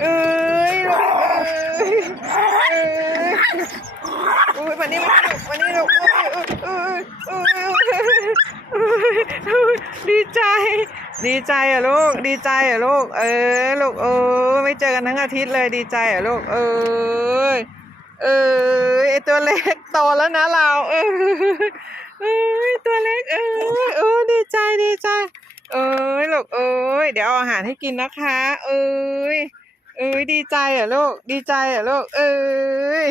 เอ้ยเอ้ยเอ้ยอุ้ยวันนี้วันนี้ลูกเอ้ยเอ้ยเอ้ยเอ้ยเอ้ยดีใจ ดีใจอะลูก ดีใจอะลูก เออลูกเออไม่เจอกันทั้งอาทิตย์เลยดีใจอะลูก เออเออไอตัวเล็กโตแล้วนะเรา เออเออตัวเล็กเออเออดีใจดีใจ เอ้ยลูกเอ้ยเดี๋ยวเอาอาหารให้กินนะคะ เอ้ยเอ้ยดีใจเหรอะลูกดีใจเหรอะลูกเอ้ย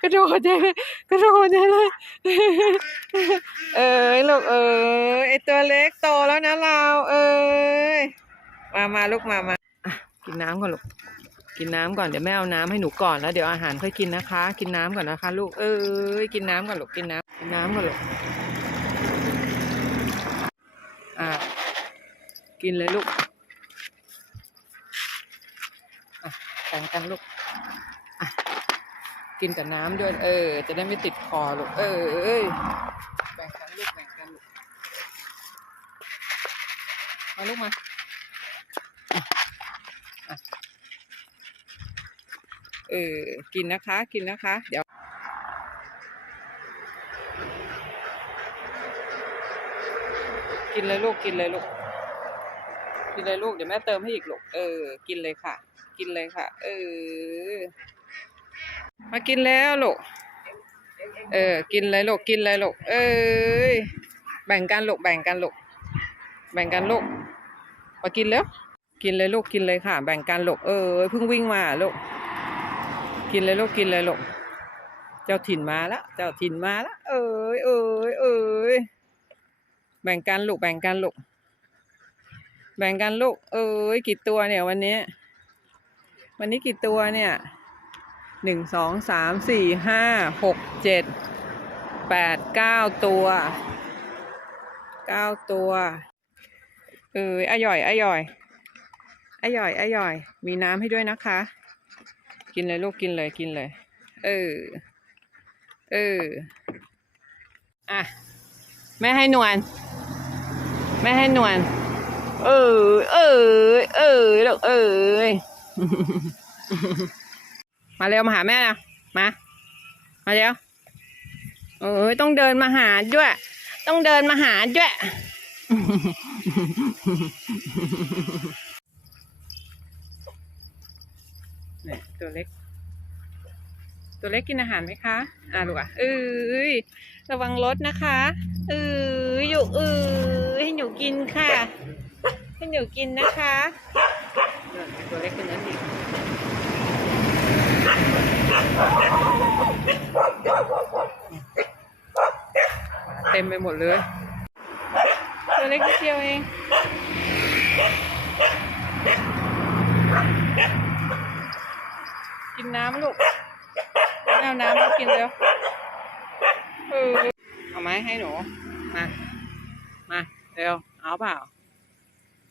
กระโดดใหญ่เลยกระโดดใหญ่เลยเอ้ยลูกเอ้ยไอตัวเล็กโตแล้วนะเรา เอ้ยมามาลูกมามากินน้ำก่อนลูกกินน้ำก่อนเดี๋ยวแม่เอาน้ำให้หนูก่อนแล้วเดี๋ยวอาหารค่อยกินนะคะ กินน้ำก่อนนะคะ ลูกเอ้ยกินน้ำก่อนลูกกินน้ำกินน้ำก่อนลูก อ่า กินเลยลูกอะแบ่งกันลูกอะกินกับน้ำด้วย เออ จะได้ไม่ติดคอลูก เออเอ้ยแบ่งกันลูกแบ่งกันลูก มาลูกมาเออ กินนะคะ กินนะคะ เดี๋ยว กินเลยลูกกินเลยลูก กินเลยลูกเดี๋ยวแม่เติมให้อีกลูก เออ กินเลยค่ะ กินเลยค่ะ เออ มากินแล้วลูก เออ กินเลยลูกกินเลยลูก เอ้ย แบ่งกันลูกแบ่งกันลูก แบ่งกันลูก มากินแล้ว กินเลยลูกกินเลยค่ะ แบ่งกันลูก เออเพิ่งวิ่งมาลูก กินเลยลูกกินเลยลูก เจ้าถิ่นมาแล้ว เจ้าถิ่นมาแล้ว เอ้ยเอ้ยเอ้ย แบ่งกันลูกแบ่งกันลูกแบ่งกันลูก เอ้ยกี่ตัวเนี่ยวันนี้ วันนี้กี่ตัวเนี่ยหนึ่งสองสามสี่ห้าหกเจ็ดแปดเก้าตัวเก้าตัวเอ้ยอร่อยอร่อยอร่อยอร่อย มีน้ำให้ด้วยนะคะ กินเลยลูกกินเลยกินเลย เออ เออ อะ แม่ให้นวล ม่ให้นวลเออ เออ เออลูกเออมาเร็วมาหาแม่นะมา มาเร็วเออต้องเดินมาหาด้วย ต้องเดินมาหาด้วย เนี่ยตัวเล็ก ตัวเล็กกินอาหารไหมคะ อ่าลูกอะเอ้ยระวังรถนะคะ เอออยู่เออ ให้หนูกินค่ะ ให้หนูกินนะคะเนี่ยตัวเล็กคนนั้นดีเต็มไปหมดเลย ตัวเล็กนิดเดียวเองกินน้ำลูกไม่เอาน้ำมากินเร็วเออเอาไหมให้หนู มา มา เร็วเอาเปล่า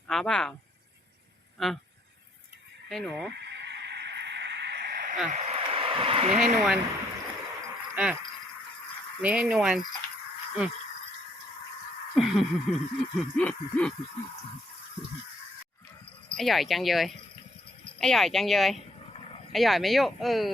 เอาเปล่า อะ ให้หนู อะ นี่ให้นวล อะ นี่ให้นวล อืมอร่อยจังเยยอร่อยจังเยยอร่อยไมโยกเออ